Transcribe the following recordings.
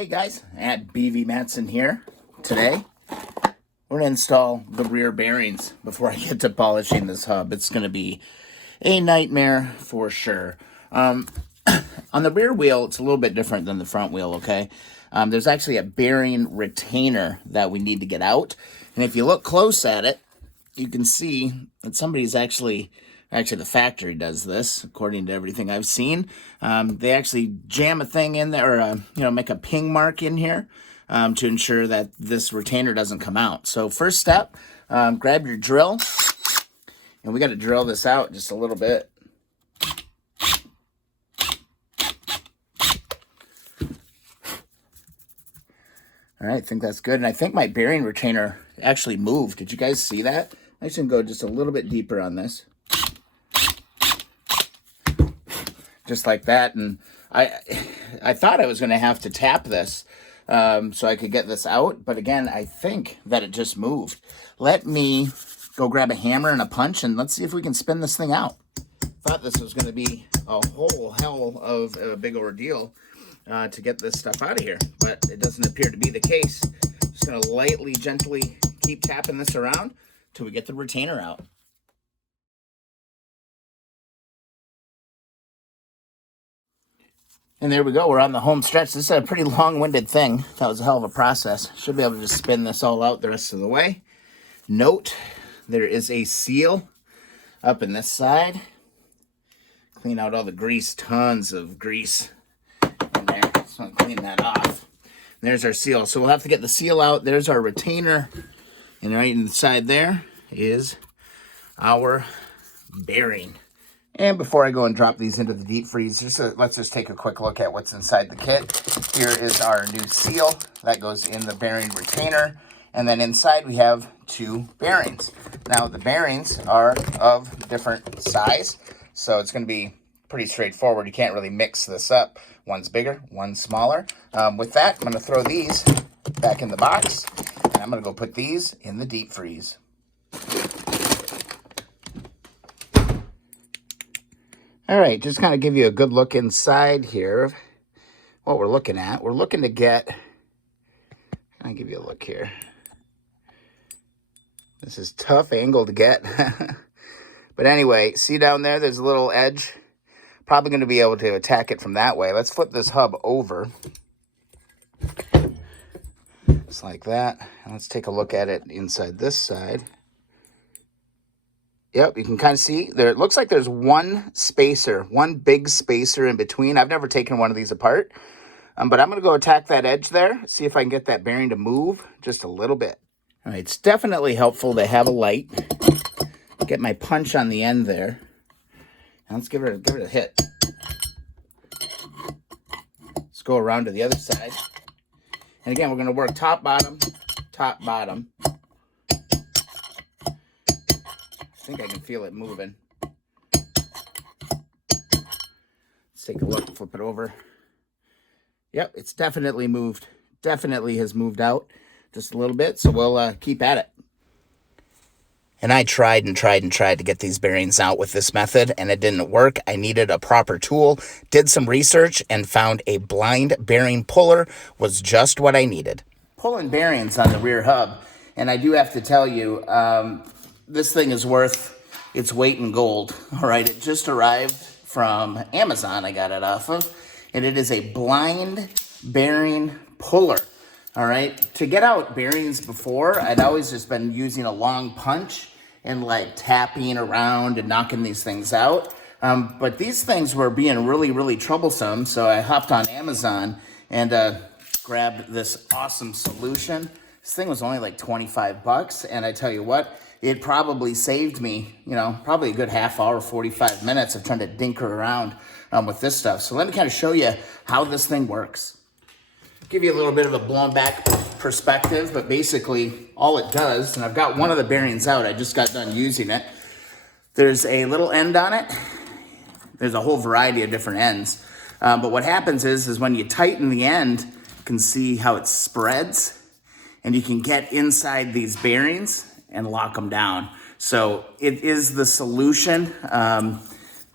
Hey guys, at BV Matson here. Today, we're going to install the rear bearings before I get to polishing this hub. It's going to be a nightmare for sure. On the rear wheel, it's a little bit different than the front wheel, okay? There's actually a bearing retainer that we need to get out. And if you look close at it, you can see that somebody's actually the factory does this, according to everything I've seen. They actually jam a thing in there, or make a ping mark in here to ensure that this retainer doesn't come out. So first step, grab your drill, and we got to drill this out just a little bit. All right, I think that's good. And I think my bearing retainer actually moved. Did you guys see that? I should go just a little bit deeper on this. Just like that. And I thought I was going to have to tap this so I could get this out. But again, I think that it just moved. Let me go grab a hammer and a punch, and let's see if we can spin this thing out. Thought this was going to be a whole hell of a big ordeal to get this stuff out of here, but it doesn't appear to be the case. Just going to lightly, gently keep tapping this around till we get the retainer out. And there we go, we're on the home stretch. This is a pretty long-winded thing. That was a hell of a process. Should be able to just spin this all out the rest of the way. Note, there is a seal up in this side. Clean out all the grease, tons of grease in there. Just want to clean that off. And there's our seal. So we'll have to get the seal out. There's our retainer. And right inside there is our bearing. And before I go and drop these into the deep freeze, let's just take a quick look at what's inside the kit. Here is our new seal that goes in the bearing retainer. And then inside we have two bearings. Now the bearings are of different size, so it's going to be pretty straightforward. You can't really mix this up. One's bigger, one's smaller. With that, I'm going to throw these back in the box, and I'm going to go put these in the deep freeze. All right, just kind of give you a good look inside here of what we're looking at. We're looking to get, I'll give you a look here. This is tough angle to get. But anyway, see down there, there's a little edge. Probably going to be able to attack it from that way. Let's flip this hub over. Just like that. And let's take a look at it inside this side. Yep, you can kind of see there. It looks like there's one spacer, one big spacer in between. I've never taken one of these apart, but I'm going to go attack that edge there, see if I can get that bearing to move just a little bit. All right, it's definitely helpful to have a light. Get my punch on the end there. And let's give it a hit. Let's go around to the other side. And again, we're going to work top, bottom, top, bottom. I think I can feel it moving. Let's take a look, flip it over. Yep, it's definitely moved. Definitely has moved out just a little bit, so we'll keep at it. And I tried to get these bearings out with this method, and it didn't work. I needed a proper tool, did some research, and found a blind bearing puller was just what I needed. Pulling bearings on the rear hub, and I do have to tell you, this thing is worth its weight in gold. All right, it just arrived from Amazon. I got it off of, and it is a blind bearing puller. All right, to get out bearings before, I'd always just been using a long punch and like tapping around and knocking these things out. But these things were being really, really troublesome, so I hopped on Amazon and grabbed this awesome solution. This thing was only like 25 bucks, and I tell you what, it probably saved me, probably a good half hour, 45 minutes of trying to dinker around with this stuff. So let me kind of show you how this thing works. Give you a little bit of a blown back perspective, but basically all it does, and I've got one of the bearings out, I just got done using it. There's a little end on it. There's a whole variety of different ends. But what happens is when you tighten the end, you can see how it spreads, and you can get inside these bearings and lock them down. So it is the solution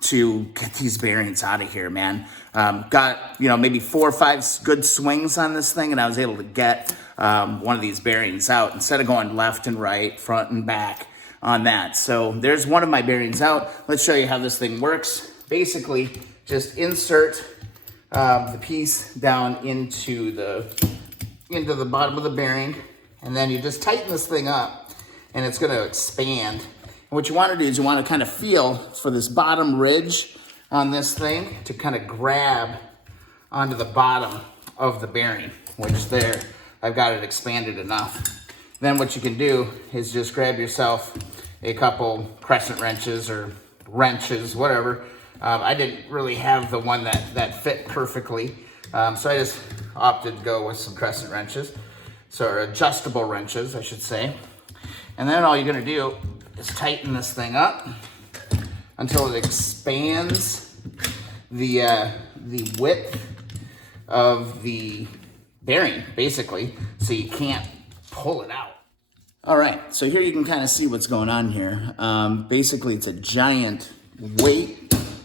to get these bearings out of here, man. Got, maybe 4 or 5 good swings on this thing, and I was able to get one of these bearings out instead of going left and right, front and back on that. So there's one of my bearings out. Let's show you how this thing works. Basically, just insert the piece down into the bottom of the bearing, and then you just tighten this thing up, and it's going to expand. And what you want to do is you want to kind of feel for this bottom ridge on this thing to kind of grab onto the bottom of the bearing, which there, I've got it expanded enough. Then what you can do is just grab yourself a couple crescent wrenches or wrenches, whatever. I didn't really have the one that fit perfectly, so I just opted to go with some crescent wrenches, or adjustable wrenches, I should say. And then all you're gonna do is tighten this thing up until it expands the width of the bearing, basically, so you can't pull it out. All right, so here you can kind of see what's going on here. Basically, it's a giant weight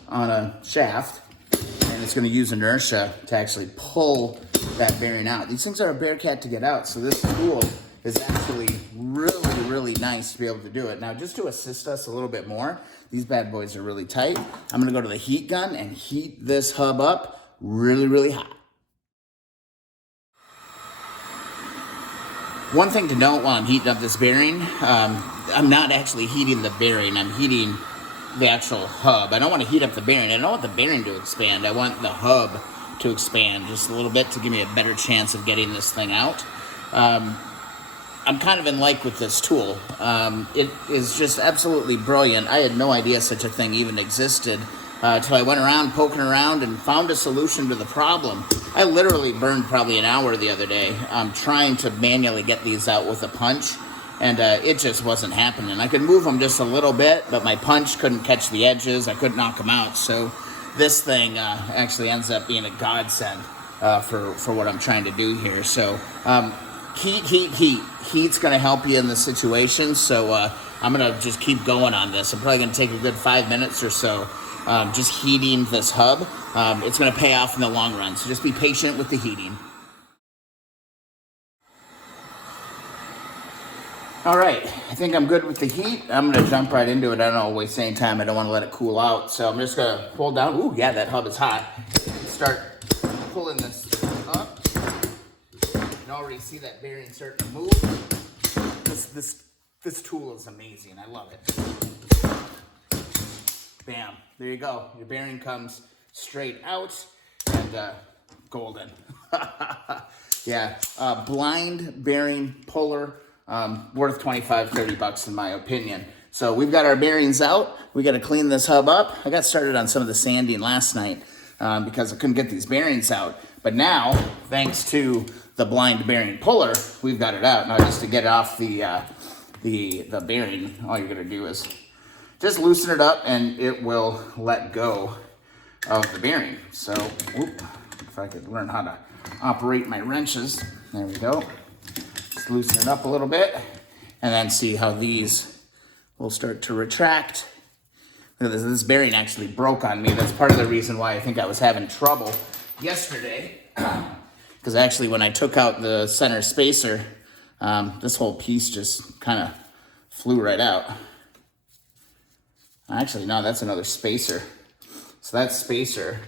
on a shaft, and it's going to use inertia to actually pull that bearing out. These things are a bear cat to get out, so this tool is actually really, really nice to be able to do it. Now, just to assist us a little bit more, these bad boys are really tight. I'm going to go to the heat gun and heat this hub up really, really hot. One thing to note while I'm heating up this bearing, I'm not actually heating the bearing, I'm heating the actual hub. I don't want to heat up the bearing. I don't want the bearing to expand. I want the hub to expand just a little bit to give me a better chance of getting this thing out. I'm kind of in like with this tool. It is just absolutely brilliant. I had no idea such a thing even existed until I went around poking around and found a solution to the problem. I literally burned probably an hour the other day trying to manually get these out with a punch, and it just wasn't happening. I could move them just a little bit, but my punch couldn't catch the edges. I couldn't knock them out. So this thing actually ends up being a godsend for what I'm trying to do here. So heat's going to help you in this situation. So I'm going to just keep going on this. I'm probably going to take a good 5 minutes or so just heating this hub. It's going to pay off in the long run. So just be patient with the heating. All right, I think I'm good with the heat. I'm gonna jump right into it. I don't want to waste any time. I don't want to let it cool out. So I'm just gonna pull down. Ooh, yeah, that hub is hot. Start pulling this up. You can already see that bearing starting to move. This tool is amazing. I love it. Bam, there you go. Your bearing comes straight out and golden. Yeah, blind bearing puller. Worth $25-$30 in my opinion. So we've got our bearings out. We got to clean this hub up. I got started on some of the sanding last night because I couldn't get these bearings out. But now, thanks to the blind bearing puller, we've got it out. Now, just to get off the bearing, all you're gonna do is just loosen it up, and it will let go of the bearing. So, if I could learn how to operate my wrenches, there we go. Loosen it up a little bit, and then see how these will start to retract. Look at this, this bearing actually broke on me. That's part of the reason why I think I was having trouble yesterday. Because actually when I took out the center spacer, this whole piece just kind of flew right out. Actually, no, that's another spacer. So that spacer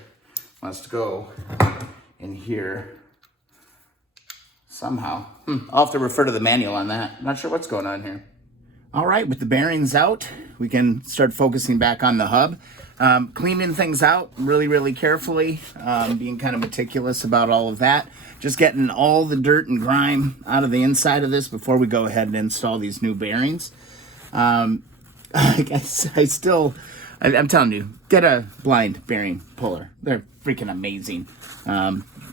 must go in here somehow. I'll have to refer to the manual on that. I'm not sure what's going on here. All right, with the bearings out, we can start focusing back on the hub. Cleaning things out really, really carefully, being kind of meticulous about all of that. Just getting all the dirt and grime out of the inside of this before we go ahead and install these new bearings. I'm telling you, get a blind bearing puller. They're freaking amazing.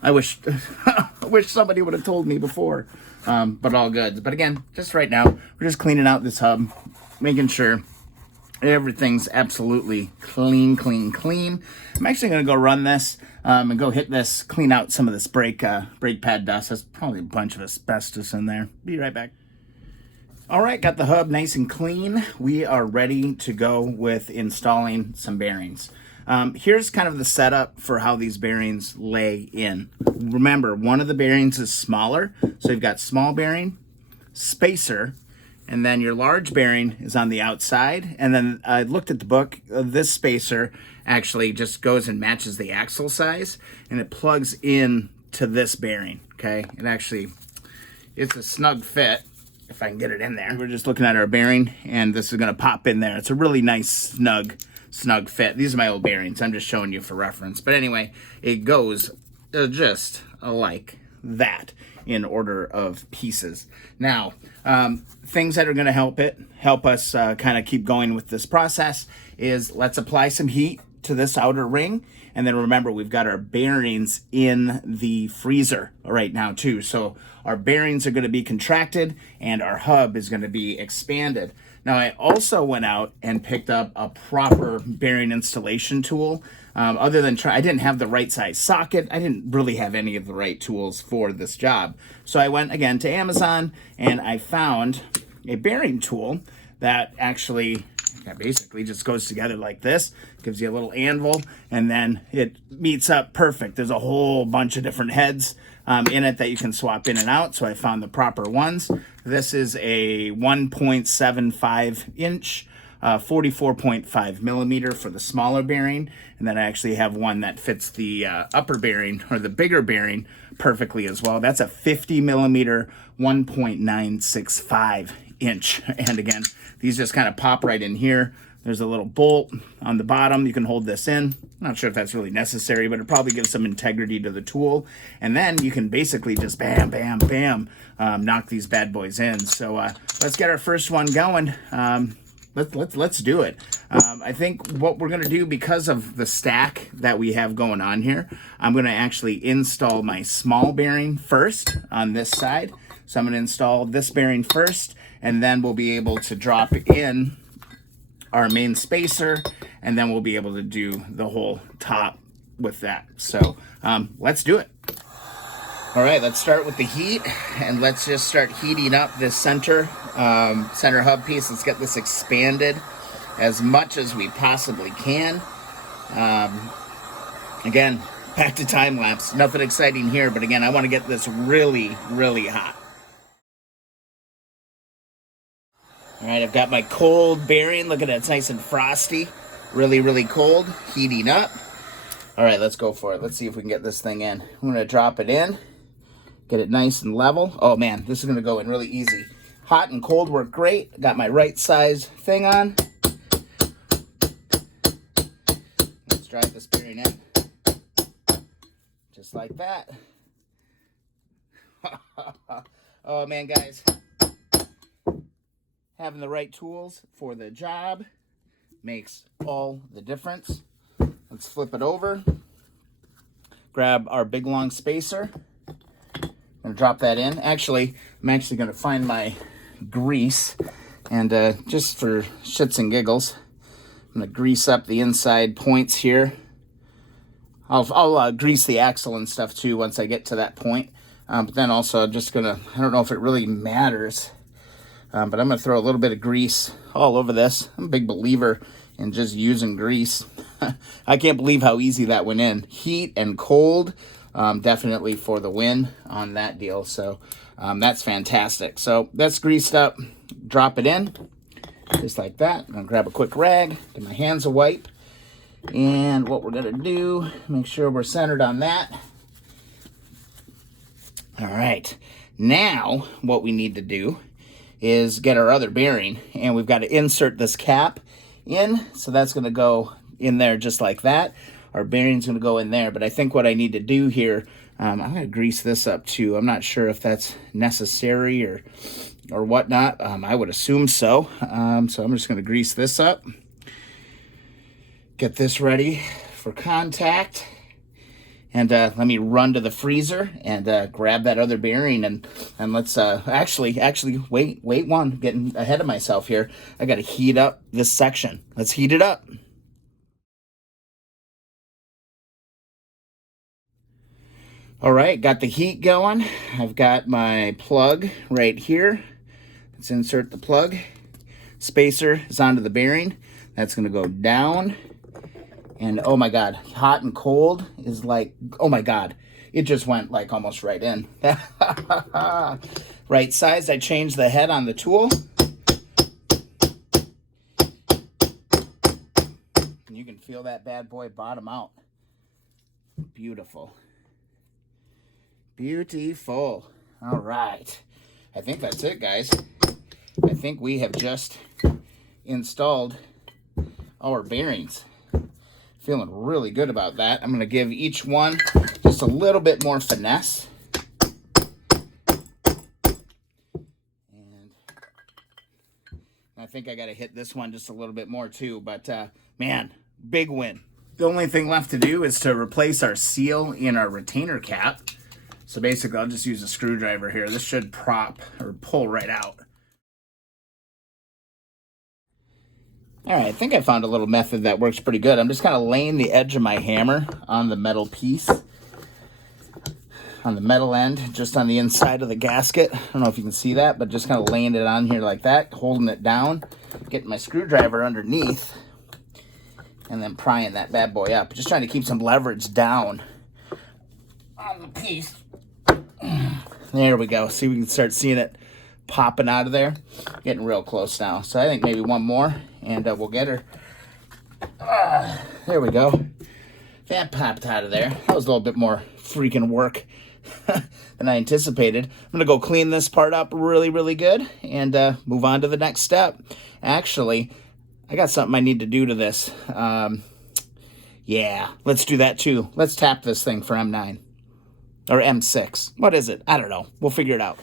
I wish somebody would have told me before, but all good. But again, just right now, we're just cleaning out this hub, making sure everything's absolutely clean. I'm actually going to go run this and go hit this, clean out some of this brake pad dust. There's probably a bunch of asbestos in there. Be right back. All right, got the hub nice and clean. We are ready to go with installing some bearings. Here's kind of the setup for how these bearings lay in. Remember, one of the bearings is smaller, so you've got small bearing, spacer, and then your large bearing is on the outside. And then I looked at the book. This spacer actually just goes and matches the axle size, and it plugs in to this bearing, okay? It's a snug fit, if I can get it in there. We're just looking at our bearing, and this is gonna pop in there. It's a really nice, snug fit. These are my old bearings. I'm just showing you for reference. But anyway, it goes just like that in order of pieces. Now, things that are going to help us kind of keep going with this process is let's apply some heat to this outer ring. And then remember, we've got our bearings in the freezer right now too. So our bearings are going to be contracted and our hub is going to be expanded. Now, I also went out and picked up a proper bearing installation tool. Other than I didn't have the right size socket. I didn't really have any of the right tools for this job. So I went again to Amazon and I found a bearing tool that actually basically just goes together like this. Gives you a little anvil and then it meets up perfect. There's a whole bunch of different heads in it that you can swap in and out. So I found the proper ones. This is a 1.75 inch 44.5 millimeter for the smaller bearing, and then I actually have one that fits the upper bearing or the bigger bearing perfectly as well. That's a 50 millimeter 1.965 inch, and again, these just kind of pop right in here. There's a little bolt on the bottom. You can hold this in. I'm not sure if that's really necessary, but it probably gives some integrity to the tool. And then you can basically just bam, bam, bam, knock these bad boys in. So let's get our first one going. Let's do it. I think what we're going to do, because of the stack that we have going on here, I'm going to actually install my small bearing first on this side. So I'm going to install this bearing first, and then we'll be able to drop in our main spacer, and then we'll be able to do the whole top with that. So let's do it. All right, let's start with the heat, and let's just start heating up this center hub piece. Let's get this expanded as much as we possibly can. Again, back to time lapse. Nothing exciting here, but again, I want to get this really, really hot. All right, I've got my cold bearing. Look at that, it's nice and frosty. Really, really cold, heating up. All right, let's go for it. Let's see if we can get this thing in. I'm gonna drop it in, get it nice and level. Oh man, this is gonna go in really easy. Hot and cold work great. Got my right size thing on. Let's drive this bearing in. Just like that. Oh man, guys. Having the right tools for the job makes all the difference. Let's flip it over. Grab our big long spacer. I'm gonna drop that in. Actually, I'm actually gonna find my grease, and just for shits and giggles, I'm gonna grease up the inside points here. I'll grease the axle and stuff too once I get to that point. But then also I'm just gonna, I don't know if it really matters, but I'm going to throw a little bit of grease all over this. I'm a big believer in just using grease. I can't believe how easy that went in. Heat and cold, definitely for the win on that deal. So that's fantastic. So that's greased up. Drop it in, just like that. I'm going to grab a quick rag, give my hands a wipe. And what we're going to do, make sure we're centered on that. All right. Now, what we need to do is get our other bearing, and we've got to insert this cap in. So that's going to go in there just like that. Our bearing's going to go in there, but I think what I need to do here, I'm going to grease this up too. I'm not sure if that's necessary or whatnot. I would assume so. So I'm just going to grease this up, get this ready for contact. And let me run to the freezer and grab that other bearing, and let's actually wait one, getting ahead of myself here. I got to heat up this section. Let's heat it up. All right, got the heat going. I've got my plug right here. Let's insert the plug. Spacer is onto the bearing. That's going to go down And oh my God, hot and cold is like, oh my God, it just went like almost right in. Right size, I changed the head on the tool. And you can feel that bad boy bottom out. Beautiful. Beautiful. All right. I think that's it, guys. I think we have just installed our bearings. Feeling really good about that. I'm going to give each one just a little bit more finesse. And I think I got to hit this one just a little bit more too. But man, big win. The only thing left to do is to replace our seal in our retainer cap. So basically, I'll just use a screwdriver here. This should prop or pull right out. All right, I think I found a little method that works pretty good. I'm just kind of laying the edge of my hammer on the metal piece, on the metal end, just on the inside of the gasket. I don't know if you can see that, but just kind of laying it on here like that, holding it down, getting my screwdriver underneath, and then prying that bad boy up. Just trying to keep some leverage down on the piece. There we go. See, we can start seeing it popping out of there. Getting real close now. So I think maybe one more, and we'll get her. There we go. That popped out of there. That was a little bit more freaking work than I anticipated. I'm going to go clean this part up really, really good and move on to the next step. Actually, I got something I need to do to this. Yeah, let's do that too. Let's tap this thing for M9. Or M6. What is it? I don't know. We'll figure it out.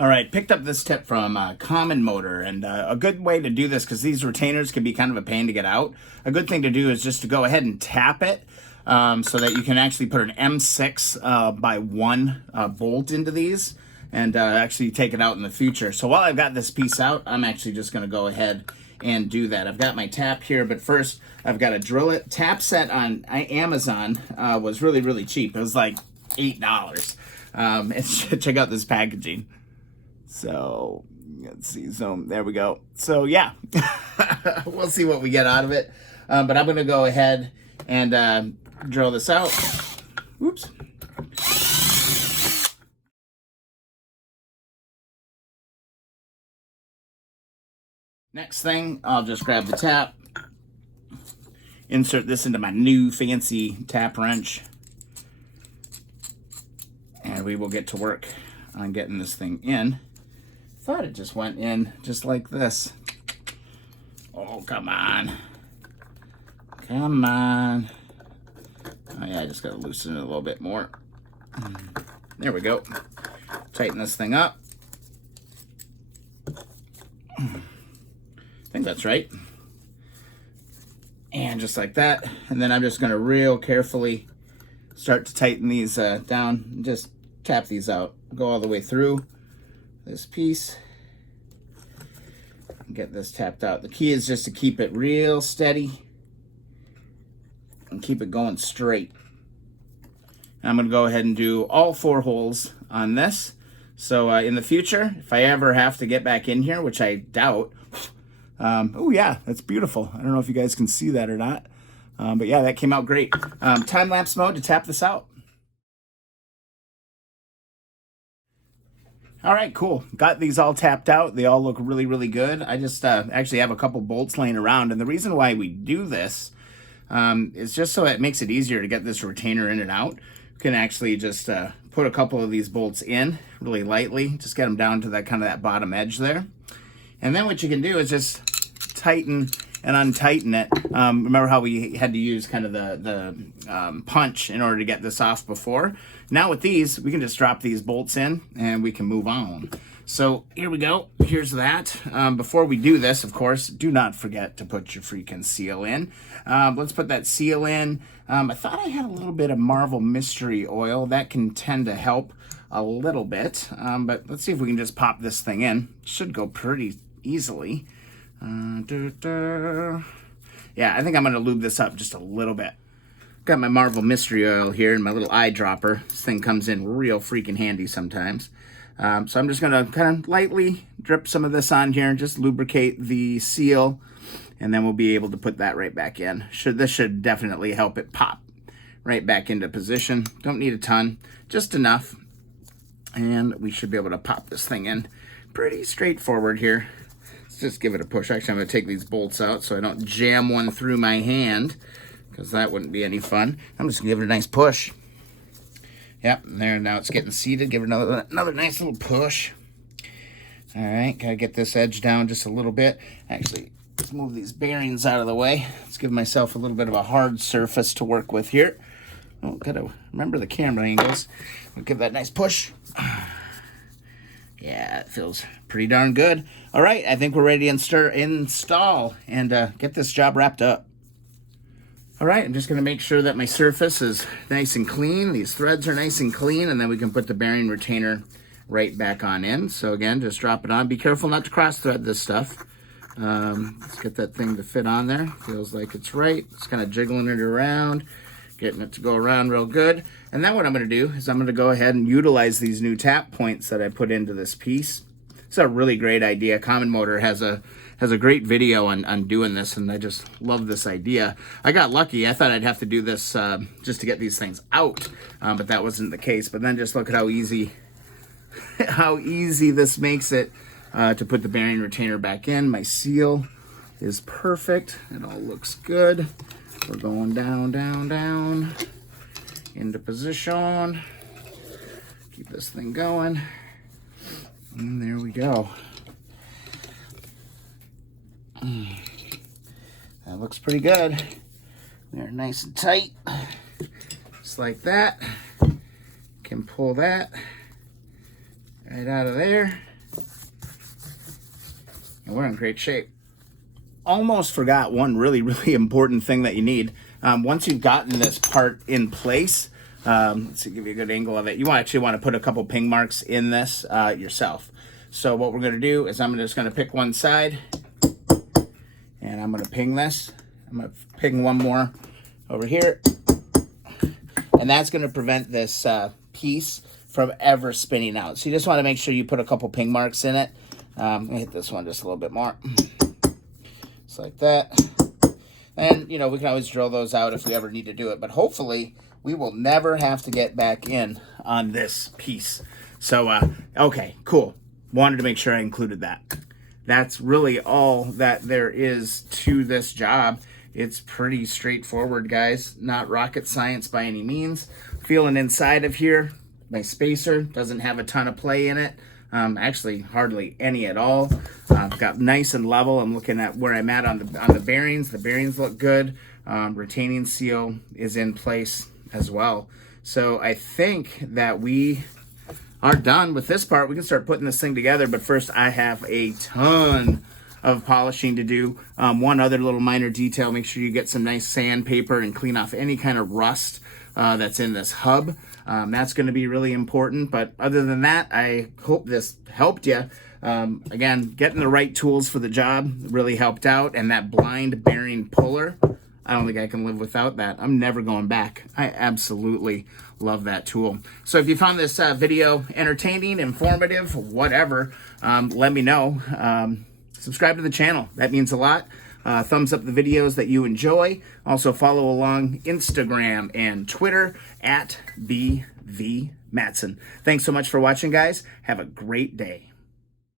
All right, picked up this tip from Common Motor, and a good way to do this, because these retainers can be kind of a pain to get out, a good thing to do is just to go ahead and tap it so that you can actually put an M6 by 1 bolt into these and actually take it out in the future. So while I've got this piece out, I'm actually just going to go ahead and do that. I've got my tap here, but first I've got to drill it. Tap set on Amazon was really, really cheap. It was like $8. And check out this packaging. So let's see. So there we go. So yeah, we'll see what we get out of it. But I'm going to go ahead and drill this out. Oops. Next thing, I'll just grab the tap, insert this into my new fancy tap wrench, and we will get to work on getting this thing in. Thought it just went in just like this. Oh, come on. Come on. Oh yeah, I just gotta loosen it a little bit more. There we go. Tighten this thing up. I think that's right. And just like that. And then I'm just gonna real carefully start to tighten these down and just tap these out. Go all the way through this piece and get this tapped out. The key is just to keep it real steady and keep it going straight. And I'm going to go ahead and do all 4 holes on this. So in the future, if I ever have to get back in here, which I doubt, oh yeah, that's beautiful. I don't know if you guys can see that or not, but yeah, that came out great. Time-lapse mode to tap this out. All right, cool. Got these all tapped out. They all look really, really good. I just actually have a couple bolts laying around, and the reason why we do this is just so it makes it easier to get this retainer in and out. You can actually just put a couple of these bolts in really lightly, just get them down to that kind of that bottom edge there. And then what you can do is just tighten and untighten it. Remember how we had to use kind of the punch in order to get this off before? Now with these, we can just drop these bolts in and we can move on. So here we go. Here's that. Before we do this, of course, do not forget to put your freaking seal in. Let's put that seal in. I thought I had a little bit of Marvel Mystery Oil. That can tend to help a little bit. But let's see if we can just pop this thing in. Should go pretty easily. Yeah, I think I'm going to lube this up just a little bit. Got my Marvel Mystery Oil here and my little eyedropper. This thing comes in real freaking handy sometimes. So I'm just going to kind of lightly drip some of this on here and just lubricate the seal and then we'll be able to put that right back in. This should definitely help it pop right back into position. Don't need a ton, just enough. And we should be able to pop this thing in. Pretty straightforward here. Let's just give it a push. Actually, I'm going to take these bolts out so I don't jam one through my hand, because that wouldn't be any fun. I'm just going to give it a nice push. Yep, there, now it's getting seated. Give it another nice little push. All right, got to get this edge down just a little bit. Actually, let's move these bearings out of the way. Let's give myself a little bit of a hard surface to work with here. Oh, gotta remember the camera angles. We'll give that nice push. Yeah, it feels pretty darn good. All right, I think we're ready to install and get this job wrapped up. All right, I'm just gonna make sure that my surface is nice and clean. These threads are nice and clean, and then we can put the bearing retainer right back on in. So again, just drop it on. Be careful not to cross thread this stuff. Let's get that thing to fit on there. Feels like it's right. It's kind of jiggling it around, getting it to go around real good. And then what I'm going to do is I'm going to go ahead and utilize these new tap points that I put into this piece. It's a really great idea. Common Motor has a great video on doing this, and I just love this idea. I got lucky. I thought I'd have to do this just to get these things out, but that wasn't the case. But then just look at how easy this makes it to put the bearing retainer back in. My seal is perfect. It all looks good. We're going down, down, down into position. Keep this thing going. And there we go. That looks pretty good. They're nice and tight. Just like that. Can pull that right out of there. And we're in great shape. Almost forgot one really, really important thing that you need. Once you've gotten this part in place, let's see, give you a good angle of it. You actually want to put a couple ping marks in this yourself. So what we're going to do is I'm just going to pick one side, and I'm going to ping this. I'm going to ping one more over here, and that's going to prevent this piece from ever spinning out. So you just want to make sure you put a couple ping marks in it. Hit this one just a little bit more. Just like that. And, you know, we can always drill those out if we ever need to do it. But hopefully, we will never have to get back in on this piece. So, okay, cool. Wanted to make sure I included that. That's really all that there is to this job. It's pretty straightforward, guys. Not rocket science by any means. Feeling inside of here, my spacer doesn't have a ton of play in it. Actually, hardly any at all. Got nice and level. I'm looking at where I'm at on the bearings. The bearings look good. Retaining seal is in place as well. So I think that we are done with this part. We can start putting this thing together, but first I have a ton of polishing to do. One other little minor detail, make sure you get some nice sandpaper and clean off any kind of rust that's in this hub. That's going to be really important. But other than that, I hope this helped you. Again, getting the right tools for the job really helped out. And that blind bearing puller, I don't think I can live without that. I'm never going back. I absolutely love that tool. So if you found this video entertaining, informative, whatever, let me know. Subscribe to the channel. That means a lot. Thumbs up the videos that you enjoy. Also follow along Instagram and Twitter at BVMatson. Thanks so much for watching, guys. Have a great day.